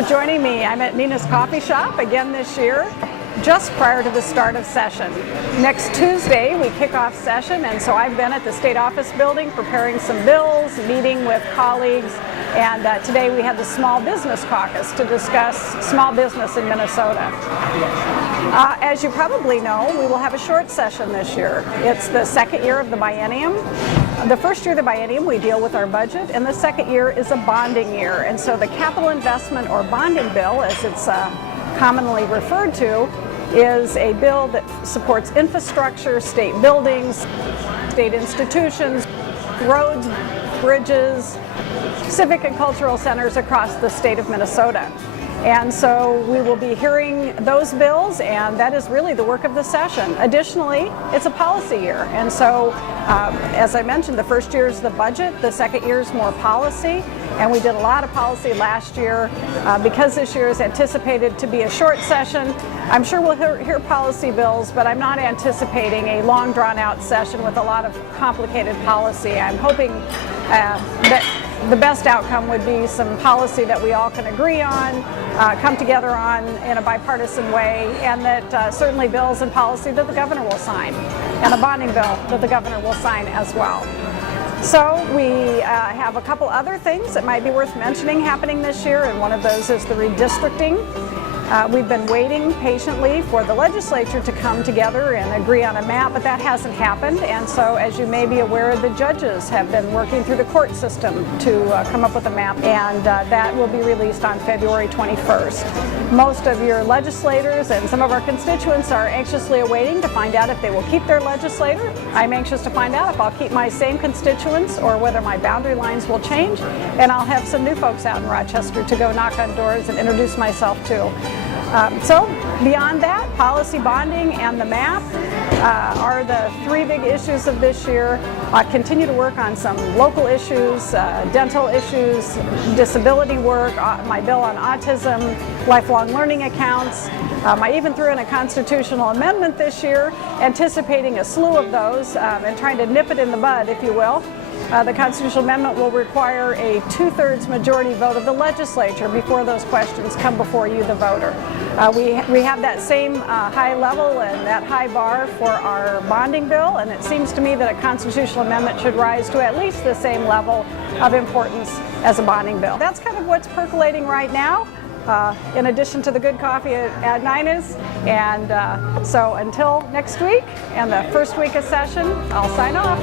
for joining me. I'm at Nina's Coffee Shop again this year, just prior to the start of session. Next Tuesday, we kick off session, and so I've been at the State Office building preparing some bills, meeting with colleagues, and today we had the Small Business Caucus to discuss small business in Minnesota. As you probably know, we will have a short session this year. It's the second year of the biennium. The first year of the biennium, we deal with our budget, and the second year is a bonding year. And so the capital investment or bonding bill, as it's commonly referred to, is a bill that supports infrastructure, state buildings, state institutions, roads, bridges, civic and cultural centers across the state of Minnesota. And so we will be hearing those bills, and that is really the work of the session. Additionally, it's a policy year, and so as I mentioned, the first year is the budget, the second year is more policy, and we did a lot of policy last year. Because this year is anticipated to be a short session, I'm sure we'll hear policy bills, but I'm not anticipating a long drawn-out session with a lot of complicated policy. I'm hoping that the best outcome would be some policy that we all can agree on, come together on in a bipartisan way, and that certainly bills and policy that the governor will sign, and a bonding bill that the governor will sign as well. So we have a couple other things that might be worth mentioning happening this year, and one of those is the redistricting. We've been waiting patiently for the legislature to come together and agree on a map, but that hasn't happened. And so, as you may be aware, the judges have been working through the court system to come up with a map, and that will be released on February 21st. Most of your legislators and some of our constituents are anxiously awaiting to find out if they will keep their legislator. I'm anxious to find out if I'll keep my same constituents or whether my boundary lines will change, and I'll have some new folks out in Rochester to go knock on doors and introduce myself to. So beyond that, policy, bonding, and the map are the three big issues of this year. Continue to work on some local issues, dental issues, disability work, my bill on autism, lifelong learning accounts. I even threw in a constitutional amendment this year, anticipating a slew of those and trying to nip it in the bud, if you will. The constitutional amendment will require a 2/3 majority vote of the legislature before those questions come before you, the voter. We have that same high level and that high bar for our bonding bill, and it seems to me that a constitutional amendment should rise to at least the same level of importance as a bonding bill. That's kind of what's percolating right now, in addition to the good coffee at Nina's. And so until next week and the first week of session, I'll sign off.